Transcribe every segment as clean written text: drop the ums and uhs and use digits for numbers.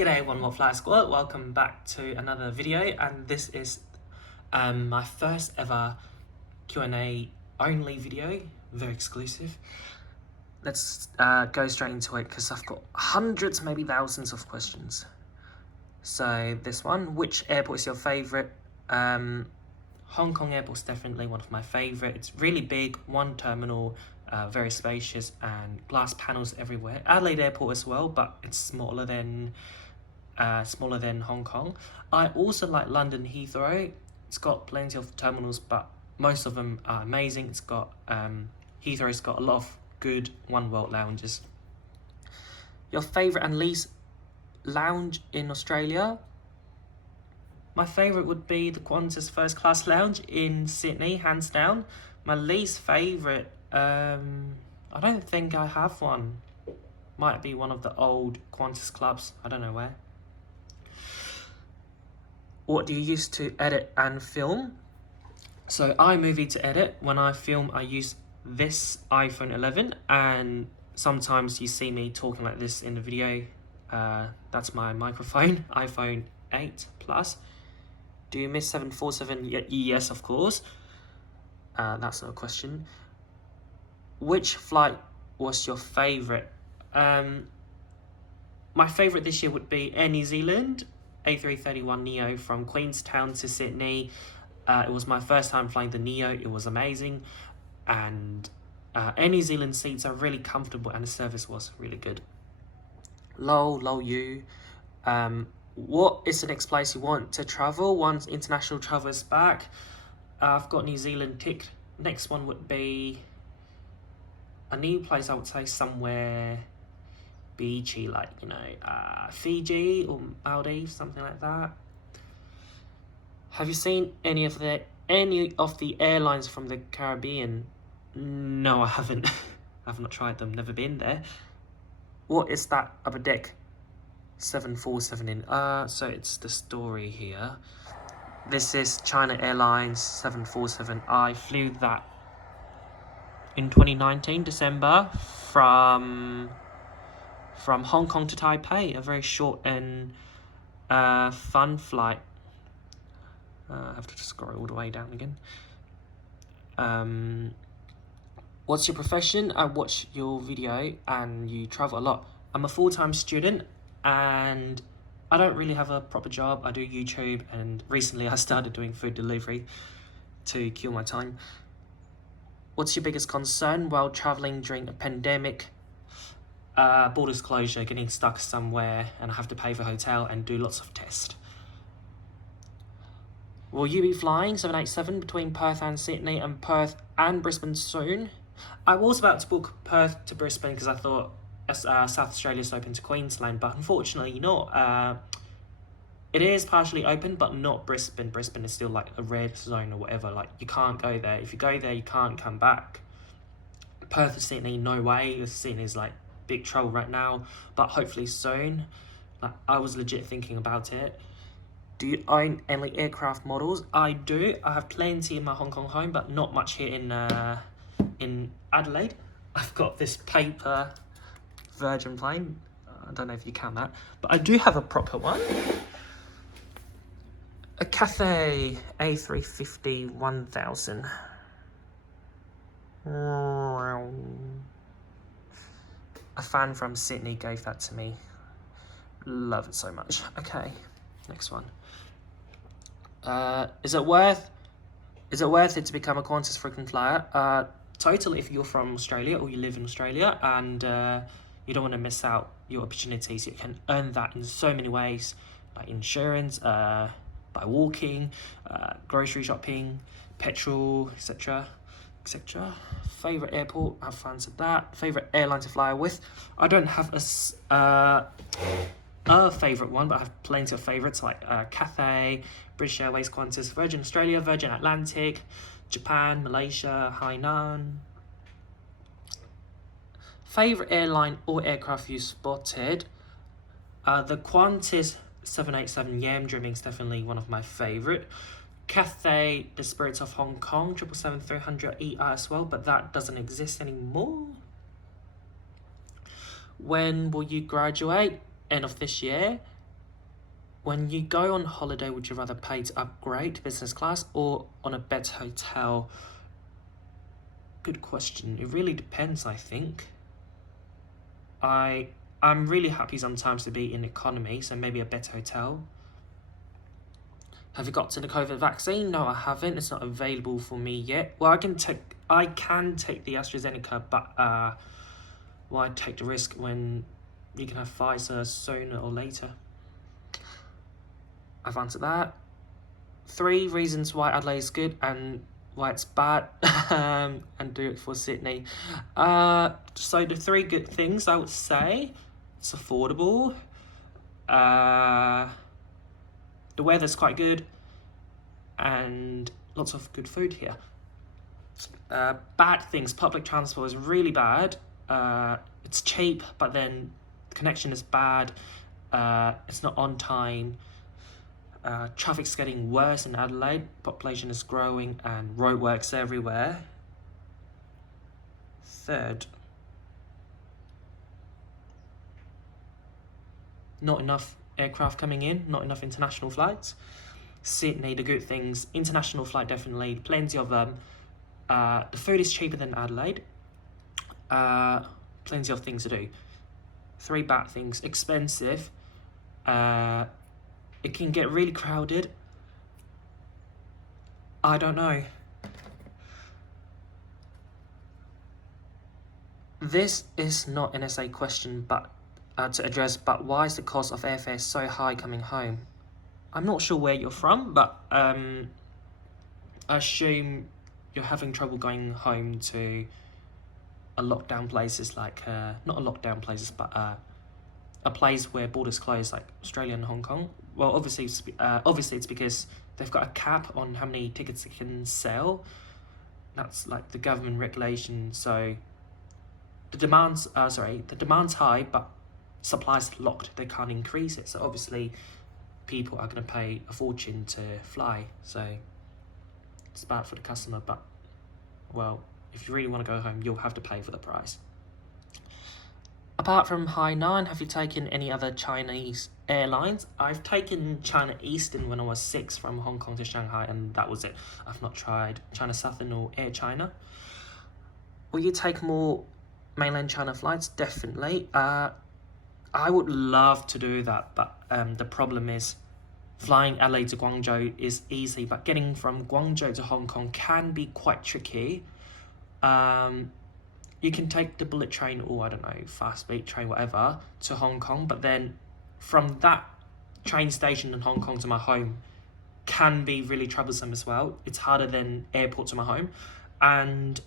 G'day One More Flight Squad, welcome back to another video, and this is my first ever Q&A only video, very exclusive. Let's go straight into it because I've got hundreds, maybe thousands of questions. So this one, which airport is your favourite? Hong Kong airport's definitely one of my favourite. It's really big, one terminal, very spacious, and glass panels everywhere. Adelaide Airport as well, but it's smaller than Hong Kong. I also like London Heathrow. It's got plenty of terminals, but most of them are amazing. It's got Heathrow's got a lot of good One World lounges. Your favourite and least lounge in Australia? My favourite would be the Qantas First Class Lounge in Sydney, hands down. My least favourite, I don't think I have one. Might be one of the old Qantas clubs, I don't know where. What do you use to edit and film? So iMovie to edit. When I film, I use this iPhone 11, and sometimes you see me talking like this in the video. That's my microphone, iPhone 8 Plus. Do you miss 747? Yes, of course. That's not a question. Which flight was your favourite? My favourite this year would be Air New Zealand, A331neo from Queenstown to Sydney. It was my first time flying the Neo. It was amazing. And Air New Zealand seats are really comfortable and the service was really good. Lol you. What is the next place you want to travel once international travel is back? I've got New Zealand ticked. Next one would be a new place, I would say somewhere beachy, like, Fiji or Maldives, something like that. Have you seen any of the airlines from the Caribbean? No, I haven't. I've not tried them, never been there. What is that upper deck 747 in? So it's the story here. This is China Airlines 747. I flew that in 2019, December, from Hong Kong to Taipei, a very short and fun flight. I have to just scroll all the way down again. What's your profession? I watch your video and you travel a lot. I'm a full-time student and I don't really have a proper job. I do YouTube, and recently I started doing food delivery to kill my time. What's your biggest concern while traveling during a pandemic? Borders closure, getting stuck somewhere and I have to pay for hotel and do lots of tests. Will you be flying 787 between Perth and Sydney and Perth and Brisbane soon? I was about to book Perth to Brisbane because I thought South Australia's open to Queensland, but unfortunately not. It is partially open, but not Brisbane. Brisbane is still like a red zone or whatever. Like, you can't go there. If you go there, you can't come back. Perth and Sydney, no way. Sydney is like big trouble right now, but hopefully soon. Like, I was legit thinking about it. Do you own any aircraft models? I do. I have plenty in my Hong Kong home, but not much here in Adelaide. I've got this paper Virgin plane. I don't know if you count that, but I do have a proper one. A Cathay A350 1000. A fan from Sydney gave that to me. Love it so much. Okay, next one. Is it worth it to become a Qantas frequent flyer? Totally, if you're from Australia or you live in Australia and you don't want to miss out your opportunities. You can earn that in so many ways, like insurance, by walking, grocery shopping, petrol, etc. etc. Favourite airport? I've answered that. Favourite airline to fly with? I don't have a favourite one, but I have plenty of favourites like Cathay, British Airways, Qantas, Virgin Australia, Virgin Atlantic, Japan, Malaysia, Hainan. Favourite airline or aircraft you spotted? The Qantas 787 Yam Dreaming is definitely one of my favourite. Cathay, the Spirits of Hong Kong, 777-300ER as well, but that doesn't exist anymore. When will you graduate? End of this year. When you go on holiday, would you rather pay to upgrade to business class or on a better hotel? Good question. It really depends, I think. I'm really happy sometimes to be in economy, so maybe a better hotel. Have you got to the COVID vaccine? No, I haven't. It's not available for me yet. Well, I can take the AstraZeneca, but why take the risk when you can have Pfizer sooner or later? I've answered that. 3 reasons why Adelaide is good and why it's bad, and do it for Sydney. So the 3 good things I would say: it's affordable, the weather's quite good, and lots of good food here. Bad things: public transport is really bad. It's cheap, but then the connection is bad. It's not on time. Traffic's getting worse in Adelaide. Population is growing and roadworks everywhere. 3rd, not enough aircraft coming in, not enough international flights. Sydney, the good things: international flight definitely, plenty of them. The food is cheaper than Adelaide. Plenty of things to do. 3 bad things: expensive. It can get really crowded. I don't know. This is not an essay question, but to address. But why is the cost of airfare so high coming home? I'm not sure where you're from, but I assume you're having trouble going home to a lockdown places like not a lockdown places, but a place where borders closed, like Australia and Hong Kong. Well, obviously it's because they've got a cap on how many tickets they can sell. That's like the government regulation. So the demand's high, but supply's locked. They can't increase it. So obviously, people are going to pay a fortune to fly. So it's bad for the customer. But well, if you really want to go home, you'll have to pay for the price. Apart from Hainan, have you taken any other Chinese airlines? I've taken China Eastern when I was 6 from Hong Kong to Shanghai, and that was it. I've not tried China Southern or Air China. Will you take more mainland China flights? Definitely. I would love to do that, but the problem is flying Adelaide to Guangzhou is easy, but getting from Guangzhou to Hong Kong can be quite tricky. You can take the bullet train or, I don't know, fast speed train, whatever, to Hong Kong. But then from that train station in Hong Kong to my home can be really troublesome as well. It's harder than airport to my home. And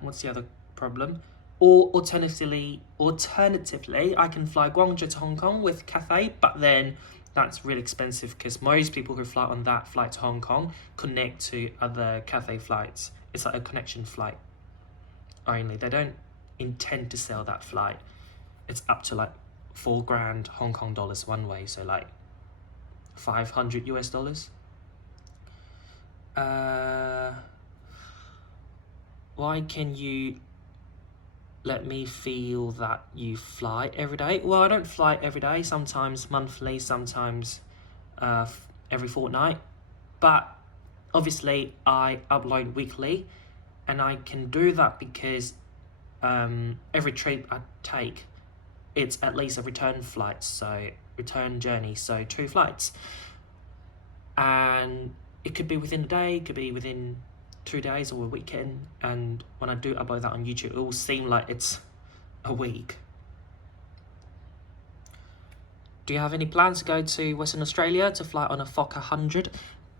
what's the other problem? Or alternatively, I can fly Guangzhou to Hong Kong with Cathay, but then that's really expensive because most people who fly on that flight to Hong Kong connect to other Cathay flights. It's like a connection flight only. They don't intend to sell that flight. It's up to like $4,000 Hong Kong dollars one way, so like $500 US. Why can you let me feel that you fly every day? Well, I don't fly every day. Sometimes monthly, sometimes every fortnight. But obviously, I upload weekly, and I can do that because every trip I take, it's at least a return flight, so return journey, so 2 flights. And it could be within a day, it could be within 2 days or a weekend, and when I do upload that on YouTube, it will seem like it's a week. Do you have any plans to go to Western Australia to fly on a Fokker 100?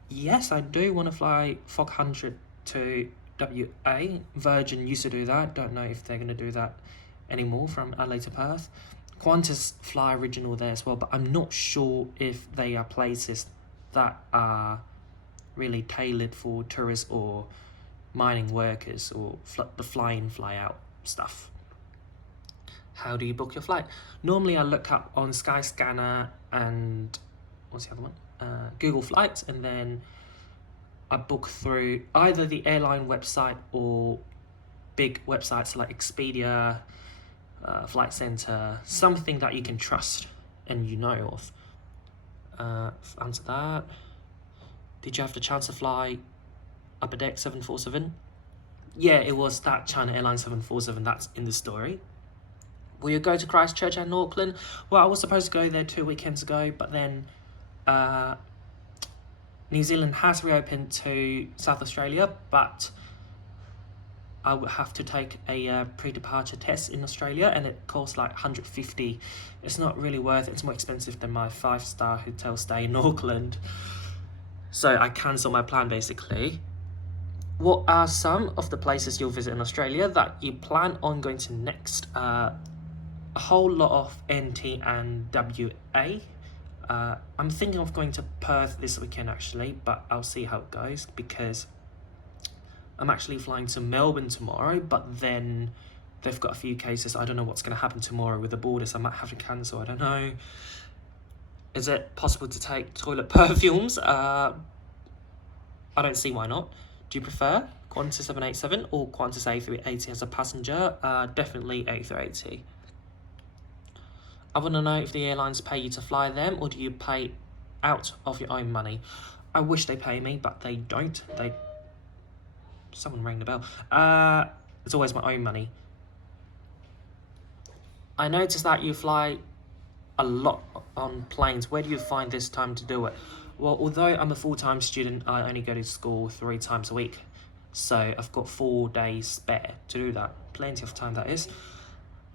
Yes, I do want to fly Fokker 100 to WA. Virgin used to do that. Don't know if they're going to do that anymore from Adelaide to Perth. Qantas fly original there as well, but I'm not sure if they are places that are really tailored for tourists or mining workers or the fly-in, fly-out stuff. How do you book your flight? Normally I look up on Skyscanner and what's the other one? Google Flights, and then I book through either the airline website or big websites like Expedia, Flight Centre, something that you can trust. and you know of. Answer that. Did you have the chance to fly Upper Deck 747? Yeah, it was that China Airlines 747 that's in the story. Will you go to Christchurch and Auckland? Well, I was supposed to go there 2 weekends ago, but then New Zealand has reopened to South Australia, but I would have to take a pre-departure test in Australia, and it costs like 150. It's not really worth it. It's more expensive than my 5-star hotel stay in Auckland. So I cancelled my plan basically. What are some of the places you'll visit in Australia that you plan on going to next? A whole lot of NT and WA. I'm thinking of going to Perth this weekend actually, but I'll see how it goes because I'm actually flying to Melbourne tomorrow, but then they've got a few cases. I don't know what's going to happen tomorrow with the borders. I might have to cancel. I don't know. Is it possible to take toilet perfumes? I don't see why not. Do you prefer Qantas 787 or Qantas A380 as a passenger? Definitely A380. I want to know if the airlines pay you to fly them or do you pay out of your own money? I wish they pay me, but they don't. Someone rang the bell. It's always my own money. I noticed that you fly a lot on planes. Where do you find this time to do it? Well, although I'm a full-time student, I only go to school 3 times a week. So I've got 4 days spare to do that. Plenty of time, that is.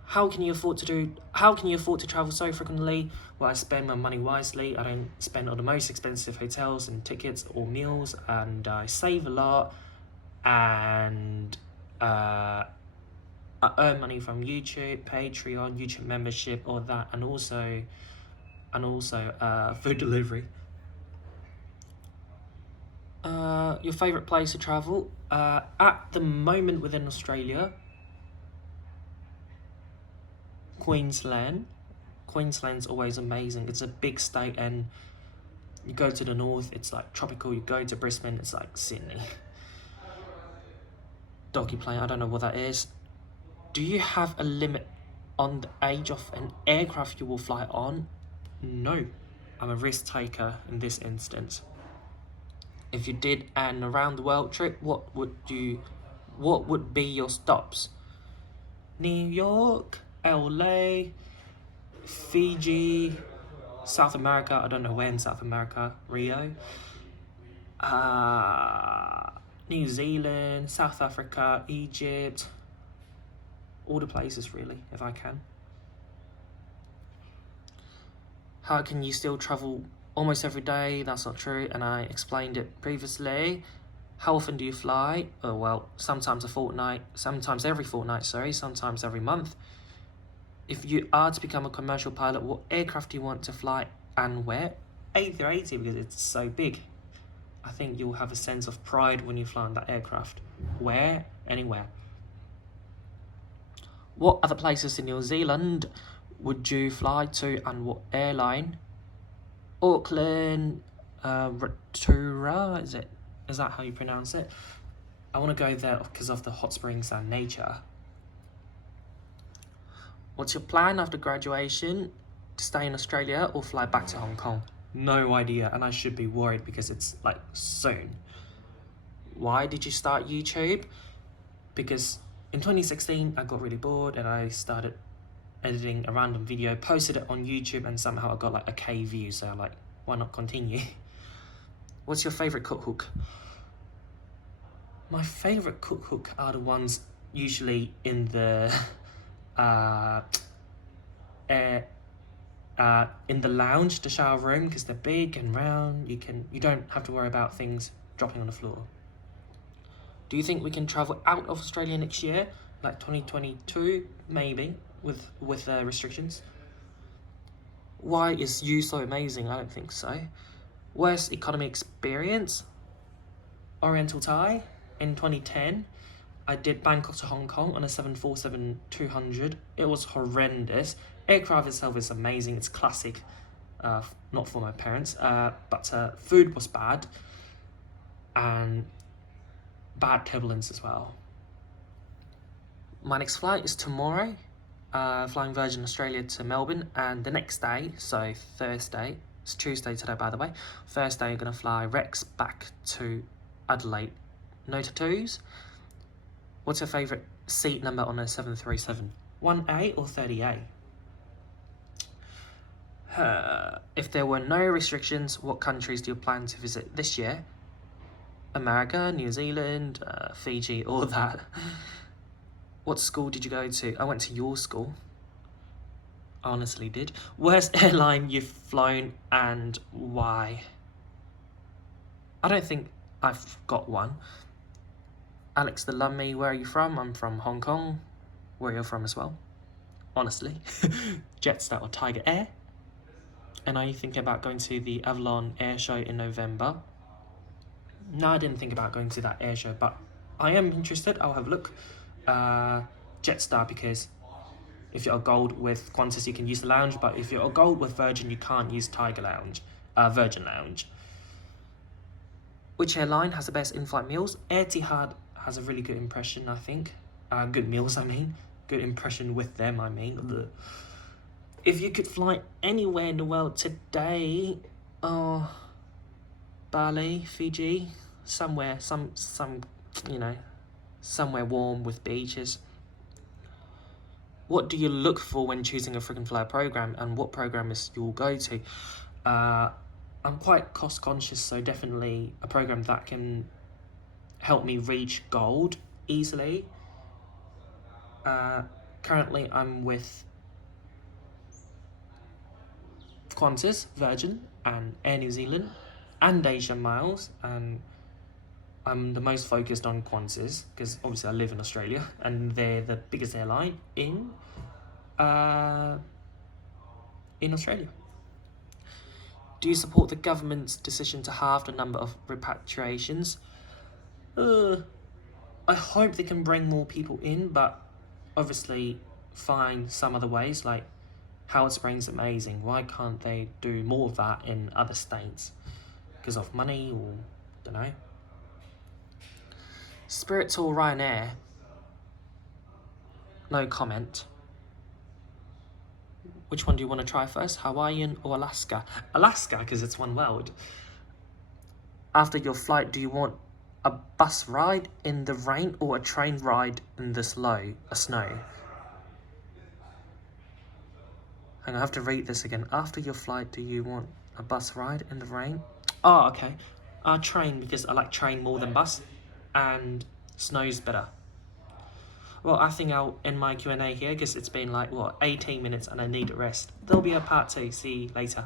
How can you afford to travel so frequently? Well, I spend my money wisely. I don't spend on the most expensive hotels and tickets or meals, and I save a lot. And I earn money from YouTube, Patreon, YouTube membership, all that, and also food delivery. Your favourite place to travel? At the moment within Australia, Queensland. Queensland's always amazing. It's a big state, and you go to the north, it's like tropical. You go to Brisbane, it's like Sydney. Doggy plane, I don't know what that is. Do you have a limit on the age of an aircraft you will fly on? No, I'm a risk taker in this instance. If you did an around the world trip, what would be your stops? New York, LA, Fiji, South America. I don't know where in South America. Rio. New Zealand, South Africa, Egypt. All the places really, if I can. How can you still travel almost every day? That's not true, and I explained it previously. How often do you fly? Oh, well, sometimes sometimes every fortnight, sometimes every month. If you are to become a commercial pilot, what aircraft do you want to fly and where? A380 because it's so big. I think you'll have a sense of pride when you fly on that aircraft. Where? Anywhere. What other places in New Zealand would you fly to and what airline? Auckland, Rotorua, is that how you pronounce it? I want to go there because of the hot springs and nature. What's your plan after graduation? To stay in Australia or fly back to Hong Kong? No idea, and I should be worried because it's like soon. Why did you start YouTube? Because in 2016 I got really bored and I started editing a random video, posted it on YouTube, and somehow I got like a K view, so I'm like, why not continue? What's your favourite cook hook? My favourite cook hook are the ones usually in the in the lounge, the shower room, because they're big and round. You don't have to worry about things dropping on the floor. Do you think we can travel out of Australia next year, like 2022, maybe, with restrictions? Why is you so amazing? I don't think so. Worst economy experience? Oriental Thai in 2010. I did Bangkok to Hong Kong on a 747-200. It was horrendous. Aircraft itself is amazing. It's classic. Not for my parents. But food was bad. And bad turbulence as well. My next flight is tomorrow. flying Virgin Australia to Melbourne, and the next day, so Thursday, it's Tuesday today by the way, Thursday I'm going to fly Rex back to Adelaide. No tattoos? What's your favourite seat number on a 737? 1A or 30A? If there were no restrictions, what countries do you plan to visit this year? America, New Zealand, Fiji, all that. What school did you go to? I went to your school. I honestly did. Worst airline you've flown and why? I don't think I've got one. Alex the Lummy, where are you from? I'm from Hong Kong. Where are you from as well? Honestly. Jetstar or Tiger Air? And are you thinking about going to the Avalon Air Show in November? No, I didn't think about going to that air show, but I am interested. I'll have a look. Jetstar, because if you're a gold with Qantas, you can use the lounge, but if you're a gold with Virgin, you can't use Virgin Lounge. Which airline has the best in-flight meals? Etihad has a really good impression, I think. Good meals, I mean. Good impression with them, I mean. Ugh. If you could fly anywhere in the world today, Bali, Fiji, somewhere, somewhere warm with beaches. What do you look for when choosing a frequent flyer program, and what program is you'll go to? I'm quite cost conscious, so definitely a program that can help me reach gold easily. Currently I'm with Qantas, Virgin, and Air New Zealand, and Asia Miles, and I'm the most focused on Qantas because obviously I live in Australia and they're the biggest airline in Australia. Do you support the government's decision to halve the number of repatriations? I hope they can bring more people in, but obviously find some other ways, like Howard Springs is amazing. Why can't they do more of that in other states? Because of money or, don't know. Spirit or Ryanair? No comment. Which one do you want to try first? Hawaiian or Alaska? Alaska, because it's one world. After your flight, do you want a bus ride in the rain or a train ride in the snow? Hang on, I have to read this again. After your flight, do you want a bus ride in the rain? Oh, okay. Train, because I like train more than bus, and snow's better. Well, I think I'll end my Q&A here because it's been 18 minutes and I need a rest. There'll be a part 2. See you later.